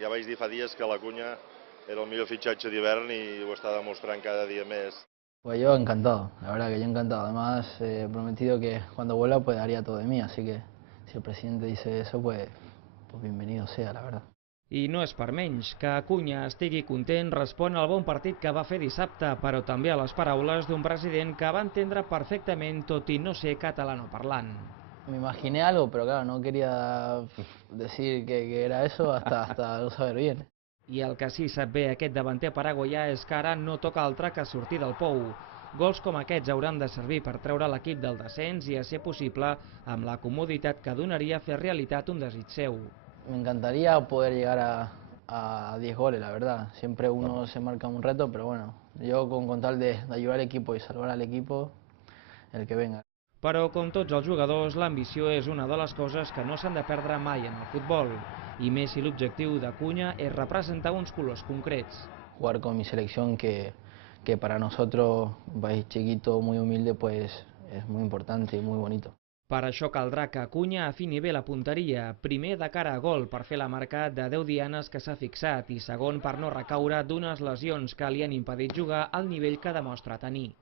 Ja vaig dir fa dies que l'Acuña era el millor fitxatge d'hivern i ho està demostrant cada dia més. Pues yo encantado, la verdad que yo encantado. Además, he prometido que cuando vuelva pues daría todo de mí, así que si el presidente dice eso, pues bienvenido sea, la verdad. I no és per menys que Acuña estigui content respon al bon partit que va fer dissabte, però també a les paraules d'un president que va entendre perfectament tot i no ser catalanoparlant. Me imaginé algo, pero claro, no quería decir que era eso hasta no saber bien. I el que sí sap bé aquest davanter paraguaià és que ara no toca altre que sortir del pou. Gols com aquests hauran de servir per treure l'equip del descens i, a ser possible, amb la comoditat que donaria fer realitat un desig seu. Me encantaría poder llegar a 10 goles, la verdad. Siempre uno se marca un reto, pero bueno, yo con tal de ayudar al equipo y salvar al equipo, el que venga. Però, com tots els jugadors, l'ambició és una de les coses que no s'han de perdre mai en el futbol, i més si l'objectiu d'Acuña és representar uns colors concrets. Jugar con mi selección, que para nosotros, un país chiquito, muy humilde, pues es muy importante y muy bonito. Per això caldrà que Acuña afini bé la punteria, primer de cara a gol per fer la marca de 10 dianes que s'ha fixat i segon per no recaure d'unes lesions que li han impedit jugar al nivell que demostra tenir.